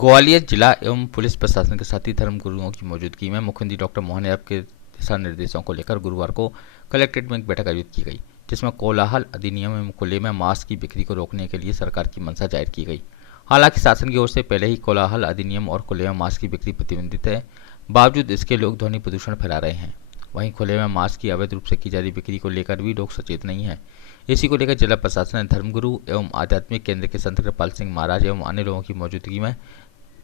ग्वालियर जिला एवं पुलिस प्रशासन के साथ ही धर्मगुरुओं की मौजूदगी में मुख्यमंत्री डॉक्टर मोहन यादव के दिशा निर्देशों को लेकर गुरुवार को कलेक्ट्रेट में एक बैठक आयोजित की गई, जिसमें कोलाहल अधिनियम एवं खुले में मांस की बिक्री को रोकने के लिए सरकार की मंशा जाहिर की गई। हालांकि शासन की ओर से पहले ही कोलाहल अधिनियम और खुले में मांस की बिक्री प्रतिबंधित है, बावजूद इसके लोग ध्वनि प्रदूषण फैला रहे हैं। वहीं खुले में मांस की अवैध रूप से की जा रही बिक्री को लेकर भी लोग सचेत नहीं हैं। इसी को लेकर जिला प्रशासन ने धर्मगुरु एवं आध्यात्मिक केंद्र के संत कृपाल सिंह महाराज एवं अन्य लोगों की मौजूदगी में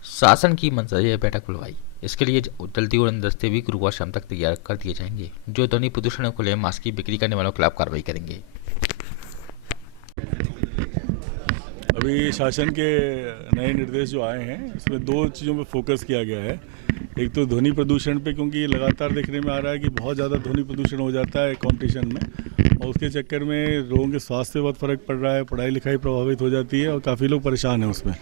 शासन की मंशा यह बैठक बुलवाई। इसके लिए जल्दी उड़न दस्ते भी गुरुवार शाम तक तैयार कर दिए जाएंगे, जो ध्वनि प्रदूषण और खुले मास्क की बिक्री करने वालों के खिलाफ कार्रवाई करेंगे। अभी शासन के नए निर्देश जो आए हैं, इसमें दो चीज़ों पे फोकस किया गया है। एक तो ध्वनि प्रदूषण पे, क्योंकि ये लगातार देखने में आ रहा है कि बहुत ज़्यादा ध्वनि प्रदूषण हो जाता है कंपटीशन में, और उसके चक्कर में लोगों के स्वास्थ्य पे बहुत फ़र्क पड़ रहा है, पढ़ाई लिखाई प्रभावित हो जाती है और काफ़ी लोग परेशान हैं उसमें।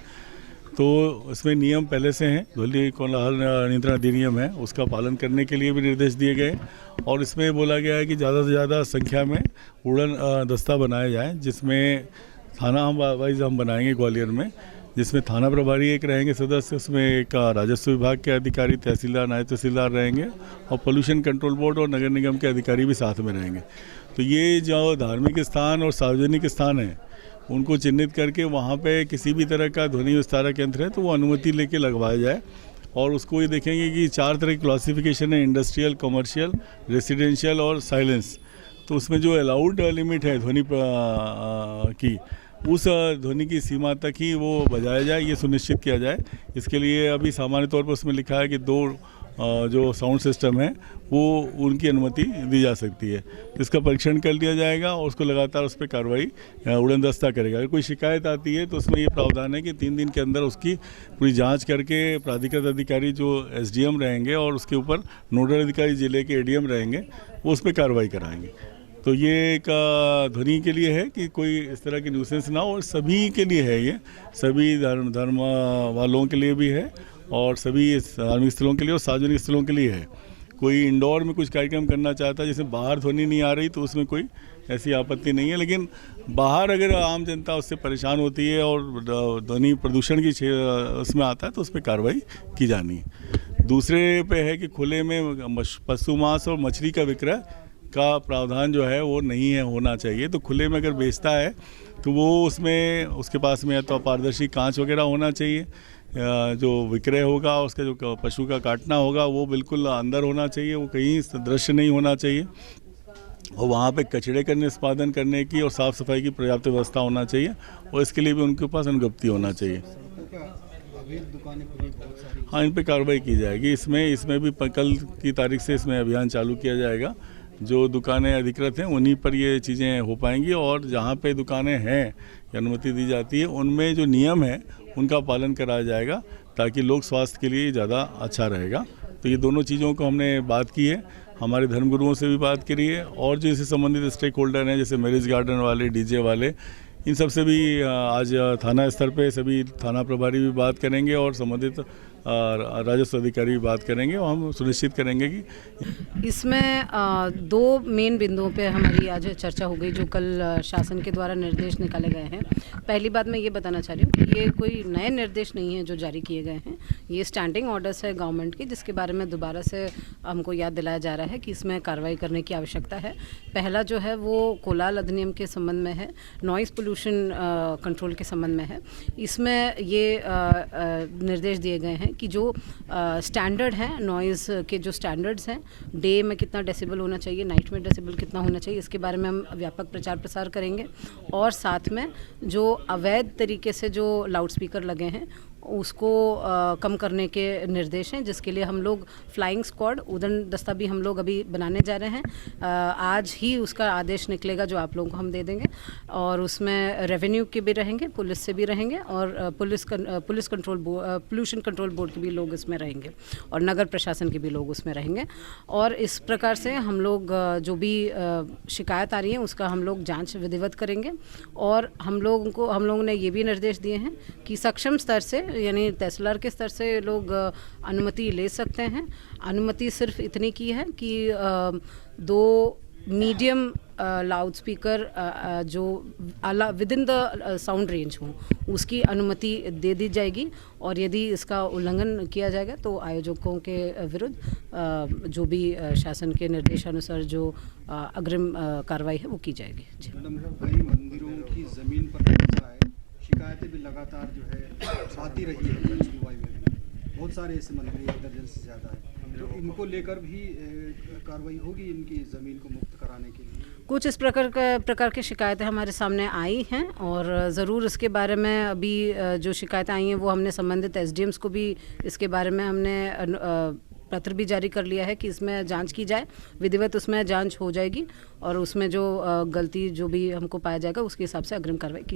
तो इसमें नियम पहले से हैं, ध्वनि कोलाहल नियंत्रण अधिनियम है, उसका पालन करने के लिए भी निर्देश दिए गए। और इसमें बोला गया है कि ज़्यादा से ज़्यादा संख्या में उड़न दस्ता बनाया जाए, जिसमें थाना वाइज हम बनाएंगे ग्वालियर में, जिसमें थाना प्रभारी एक रहेंगे सदस्य, उसमें एक राजस्व विभाग के अधिकारी, तहसीलदार, नायब तहसीलदार रहेंगे, और पोल्यूशन कंट्रोल बोर्ड और नगर निगम के अधिकारी भी साथ में रहेंगे। तो ये जो धार्मिक स्थान और सार्वजनिक स्थान है, उनको चिन्हित करके वहाँ पे किसी भी तरह का ध्वनि विस्तारक यंत्र है तो वो अनुमति लेके लगवाया जाए। और उसको ये देखेंगे कि 4 तरह की क्लासिफिकेशन है, इंडस्ट्रियल, कमर्शियल, रेसिडेंशियल और साइलेंस। तो उसमें जो अलाउड लिमिट है ध्वनि की, उस ध्वनि की सीमा तक ही वो बजाया जाए, ये सुनिश्चित किया जाए। इसके लिए अभी सामान्य तौर पर उसमें लिखा है कि 2 जो साउंड सिस्टम है वो उनकी अनुमति दी जा सकती है। इसका परीक्षण कर लिया जाएगा और उसको लगातार उस पर कार्रवाई उड़न दस्ता करेगा। अगर कोई शिकायत आती है तो उसमें ये प्रावधान है कि 3 दिन के अंदर उसकी पूरी जांच करके प्राधिकृत अधिकारी जो एसडीएम रहेंगे और उसके ऊपर नोडल अधिकारी जिले के एडीएम रहेंगे, वो उस पर कार्रवाई कराएंगे। तो ये एक ध्वनि के लिए है कि कोई इस तरह की न्यूसेंस ना हो, और सभी के लिए है, ये सभी धर्म वालों के लिए भी है और सभी धार्मिक स्थलों के लिए और सार्वजनिक स्थलों के लिए है। कोई इंडोर में कुछ कार्यक्रम करना चाहता है, जैसे बाहर ध्वनि नहीं आ रही, तो उसमें कोई ऐसी आपत्ति नहीं है। लेकिन बाहर अगर आम जनता उससे परेशान होती है और ध्वनि प्रदूषण की उसमें आता है तो उस पर कार्रवाई की जानी है। दूसरे पे है कि खुले में पशु मांस और मछली का विक्रय का प्रावधान जो है वो नहीं है, होना चाहिए। तो खुले में अगर बेचता है तो वो उसमें उसके पास में या तो पारदर्शी कांच वगैरह होना चाहिए, जो विक्रय होगा उसका जो पशु का काटना होगा वो बिल्कुल अंदर होना चाहिए, वो कहीं दृश्य नहीं होना चाहिए। और वहाँ पे कचरे का निष्पादन करने की और साफ़ सफाई की पर्याप्त व्यवस्था होना चाहिए, और इसके लिए भी उनके पास अनुज्ञप्ति होना चाहिए। हाँ, इन पे कार्रवाई की जाएगी। इसमें भी कल की तारीख से इसमें अभियान चालू किया जाएगा। जो दुकानें अधिकृत हैं उन्हीं पर ये चीज़ें हो पाएंगी, और जहाँ पे दुकानें हैं, अनुमति दी जाती है, उनमें जो नियम है उनका पालन कराया जाएगा, ताकि लोक स्वास्थ्य के लिए ज़्यादा अच्छा रहेगा। तो ये दोनों चीज़ों को हमने बात की है, हमारे धर्मगुरुओं से भी बात करी है, और जो इससे संबंधित स्टेक होल्डर हैं, जैसे मैरिज गार्डन वाले, डीजे वाले, इन सब से भी आज थाना स्तर पे सभी थाना प्रभारी भी बात करेंगे और संबंधित राजस्व अधिकारी भी बात करेंगे, और हम सुनिश्चित करेंगे कि इसमें 2 मेन बिंदुओं पे हमारी आज चर्चा हो गई, जो कल शासन के द्वारा निर्देश निकाले गए हैं। पहली बात मैं ये बताना चाह रही हूँ कि ये कोई नए निर्देश नहीं है जो जारी किए गए हैं, ये स्टैंडिंग ऑर्डर्स है गवर्नमेंट की, जिसके बारे में दोबारा से हमको याद दिलाया जा रहा है कि इसमें कार्रवाई करने की आवश्यकता है। पहला जो है वो कोलाहल अधिनियम के संबंध में है, नॉइज़ पोल्यूशन कंट्रोल के संबंध में है। इसमें ये निर्देश दिए गए हैं कि जो स्टैंडर्ड हैं, नॉइज़ के जो स्टैंडर्ड्स हैं, डे में कितना डेसिबल होना चाहिए, नाइट में डेसिबल कितना होना चाहिए, इसके बारे में हम व्यापक प्रचार प्रसार करेंगे। और साथ में जो अवैध तरीके से जो लाउड स्पीकर लगे हैं उसको कम करने के निर्देश हैं, जिसके लिए हम लोग फ्लाइंग स्क्वाड, उड़न दस्ता भी हम लोग अभी बनाने जा रहे हैं। आज ही उसका आदेश निकलेगा जो आप लोगों को हम दे देंगे, और उसमें रेवेन्यू के भी रहेंगे, पुलिस से भी रहेंगे, और police control pollution control board के भी लोग इसमें रहेंगे, और नगर प्रशासन के भी लोग उसमें रहेंगे। और इस प्रकार से हम लोग जो भी शिकायत आ रही है उसका हम लोग जाँच विधिवत करेंगे। और हम लोगों ने ये भी निर्देश दिए हैं कि सक्षम स्तर से, यानी तहसीलदार के स्तर से लोग अनुमति ले सकते हैं। अनुमति सिर्फ इतनी की है कि 2 मीडियम लाउड स्पीकर जो with in the sound range हो उसकी अनुमति दे दी जाएगी, और यदि इसका उल्लंघन किया जाएगा तो आयोजकों के विरुद्ध जो भी शासन के निर्देशानुसार जो अग्रिम कार्रवाई है वो की जाएगी। जी मैडम, कई मंदिरों की ज़मीन पर कब्जा है, शिकायतें भी लगातार जो है आती रही है सुनवाई में भी। बहुत सारे ऐसे मंदिर, 1 दर्जन से ज़्यादा है, तो इनको लेकर भी कार्रवाई होगी इनकी ज़मीन को मुक्त कराने के लिए। कुछ इस प्रकार की शिकायतें हमारे सामने आई हैं, और ज़रूर इसके बारे में अभी जो शिकायतें आई हैं वो हमने संबंधित एसडीएम्स को भी इसके बारे में हमने पत्र भी जारी कर लिया है कि इसमें जांच की जाए, विधिवत उसमें जांच हो जाएगी, और उसमें जो गलती जो भी हमको पाया जाएगा उसके हिसाब से अग्रिम कार्रवाई की